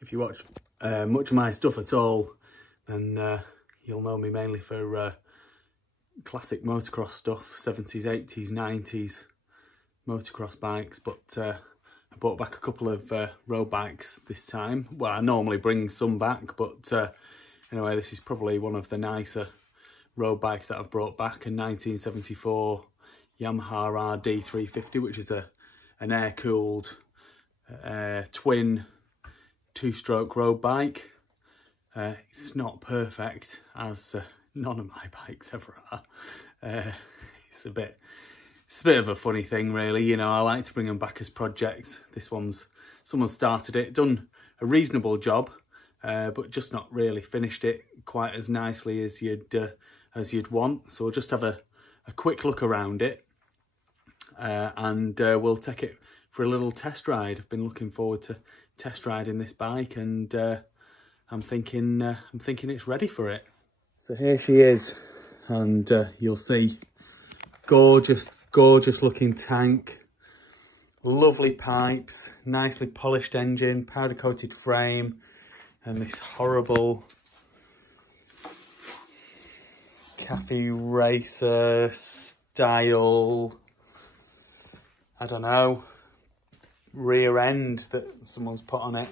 if you watch much of my stuff at all, then you'll know me mainly for classic motocross stuff, 70s, 80s, 90s motocross bikes. But I brought back a couple of road bikes this time. Well, I normally bring some back, but anyway, this is probably one of the nicer road bikes that I've brought back, a 1974 Yamaha RD350, which is an air-cooled twin two-stroke road bike. It's not perfect, as none of my bikes ever are. It's a bit of a funny thing, really. You know, I like to bring them back as projects. This one's, someone started it, done a reasonable job, but just not really finished it quite as nicely as you'd want. So we'll just have a quick look around it, and we'll take it for a little test ride. I've been looking forward to test riding this bike, and I'm thinking it's ready for it. So here she is, and you'll see, gorgeous looking tank, lovely pipes, nicely polished engine, powder coated frame, and this horrible cafe racer style, I don't know, rear end that someone's put on it.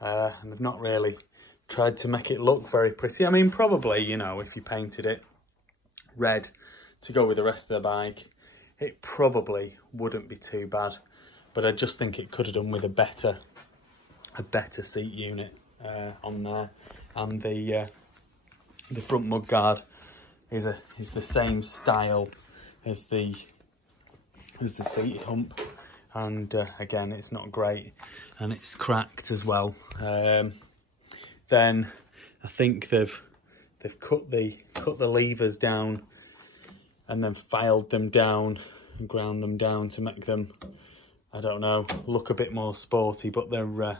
And they've not really tried to make it look very pretty. I mean, probably, you know, if you painted it red to go with the rest of the bike, it probably wouldn't be too bad. But I just think it could have done with a better seat unit on there. And the front mudguard is the same style as the seat hump. And again, it's not great, and it's cracked as well. Then I think they've cut the levers down and then filed them down and ground them down to make them, I don't know, look a bit more sporty. But they've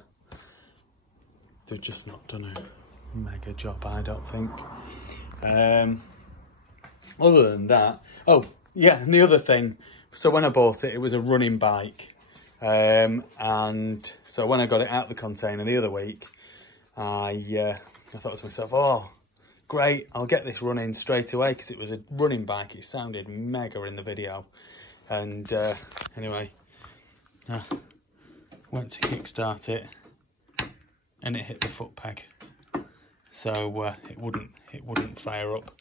just not done a mega job, I don't think. Other than that, oh yeah, and the other thing. So when I bought it, it was a running bike. And so when I got it out of the container the other week, I thought to myself, oh, great, I'll get this running straight away, because it was a running bike. It sounded mega in the video. And anyway, went to kickstart it, and it hit the foot peg. So it wouldn't fire up.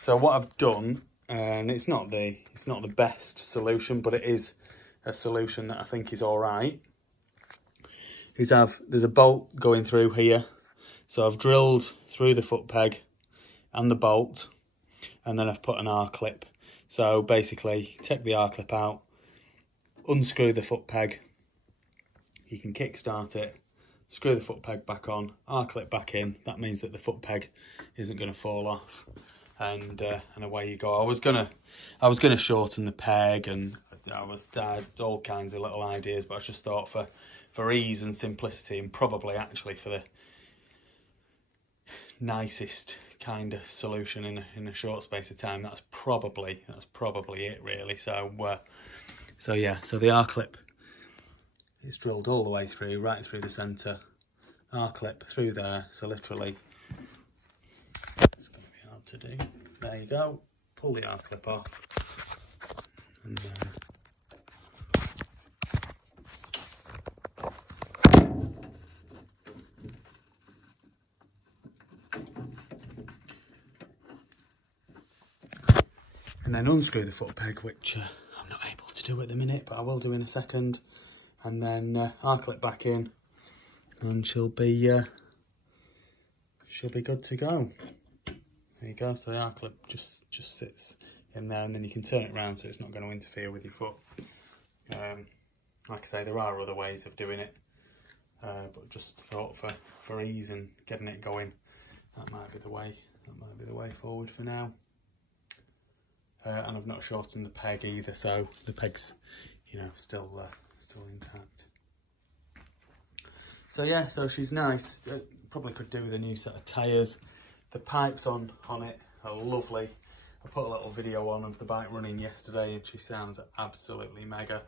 So what I've done, and it's not the best solution, but it is a solution that I think is all right, is there's a bolt going through here. So I've drilled through the foot peg and the bolt, and then I've put an R-clip. So basically, take the R-clip out, unscrew the foot peg, you can kickstart it, screw the foot peg back on, R-clip back in. That means that the foot peg isn't going to fall off. And away you go. I was gonna shorten the peg, and I had all kinds of little ideas, but I just thought for ease and simplicity, and probably actually for the nicest kind of solution in a short space of time, that's probably it, really. So yeah, so the R-clip is drilled all the way through, right through the centre, R-clip through there. So literally, it's going to be hard to do. There you go. Pull the R-clip off, and then unscrew the foot peg, which I'm not able to do at the minute, but I will do in a second. And then R-clip back in, and she'll be good to go. There you go. So the R-clip just sits in there, and then you can turn it around so it's not going to interfere with your foot. Like I say, there are other ways of doing it, but just thought for ease and getting it going, that might be the way. That might be the way forward for now. And I've not shortened the peg either, so the peg's, you know, still intact. So yeah, so she's nice. Probably could do with a new set of tyres. The pipes on it are lovely. I put a little video on of the bike running yesterday, and she sounds absolutely mega.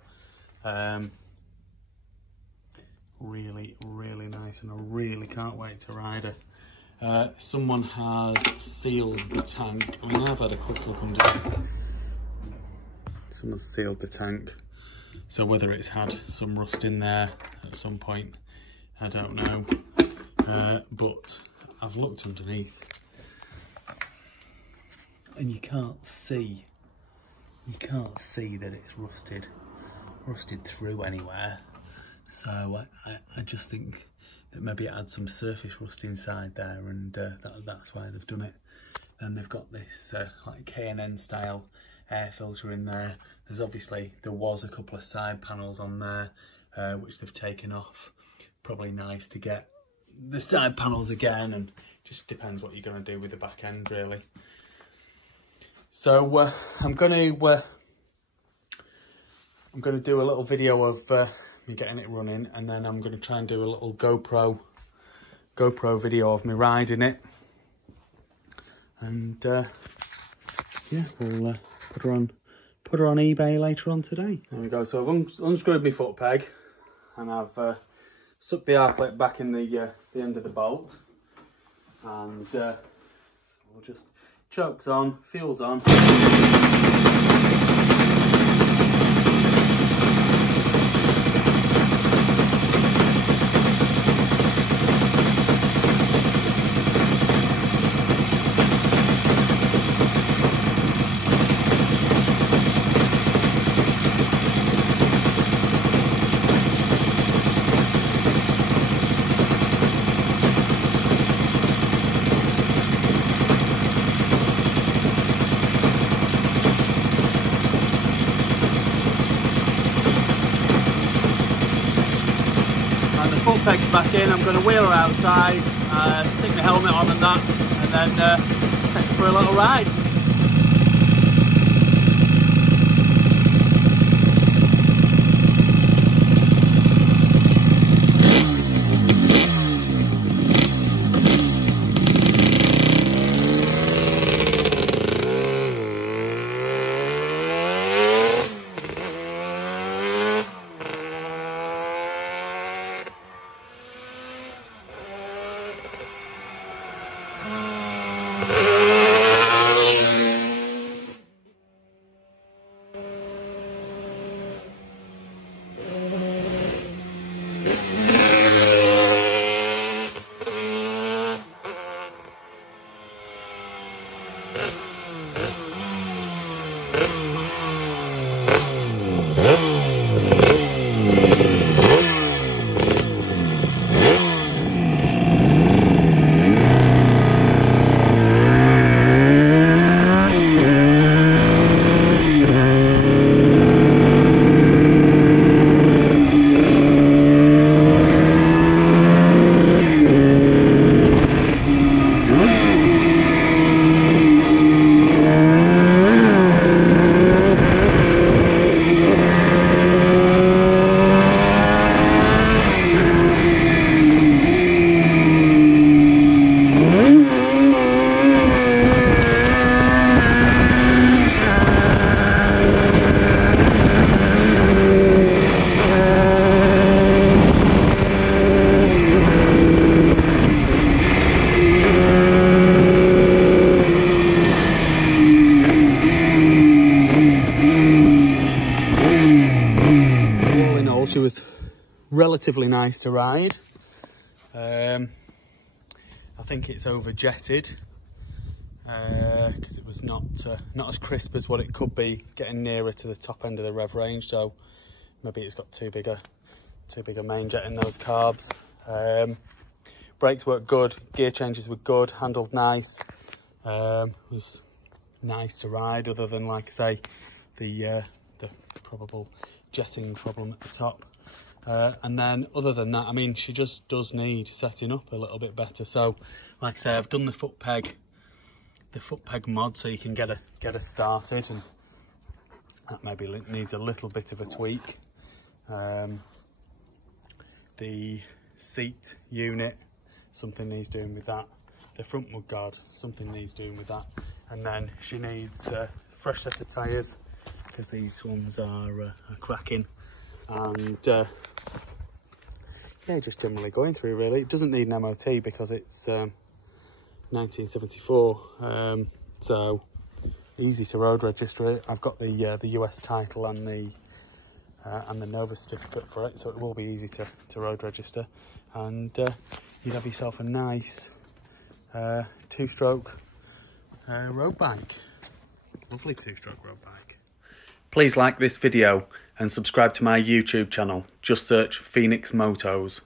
really, really nice, and I really can't wait to ride her. Someone has sealed the tank. I mean, I've had a quick look under. Someone's sealed the tank, so whether it's had some rust in there at some point, I don't know. But I've looked underneath, and you can't see that it's rusted through anywhere. So I just think that maybe it had some surface rust inside there, and that's why they've done it. And they've got this like K&N style air filter in there. There was a couple of side panels on there which they've taken off. Probably nice to get the side panels again, and just depends what you're going to do with the back end really. So I'm going to do a little video of me getting it running, and then I'm going to try and do a little GoPro video of me riding it, and yeah, we'll put her on eBay later on today. There we go. So I've unscrewed my foot peg, and I've stuck the R-clip back in the end of the bolt, and so we'll just chokes on, fuel's on. Peg's back in. I'm going to wheel her outside, stick the helmet on and that, and then take her for a little ride. Relatively nice to ride. I think it's over jetted because it was not as crisp as what it could be getting nearer to the top end of the rev range, so maybe it's got too big a main jet in those carbs. Brakes worked good, gear changes were good, handled nice. Was nice to ride, other than, like I say, the probable jetting problem at the top. And then other than that, I mean, she just does need setting up a little bit better. So like I say, I've done the foot peg mod, so you can get her started, and that maybe needs a little bit of a tweak. The seat unit, something needs doing with that. The front mudguard, something needs doing with that. And then she needs a fresh set of tyres, because these ones are cracking. And yeah, just generally going through really. It doesn't need an MOT because it's 1974, so easy to road register it. I've got the US title and the Nova certificate for it, so it will be easy to road register, and you'd have yourself a nice 2-stroke road bike. Lovely 2-stroke road bike. Please like this video and subscribe to my YouTube channel. Just search Phoenix Motos.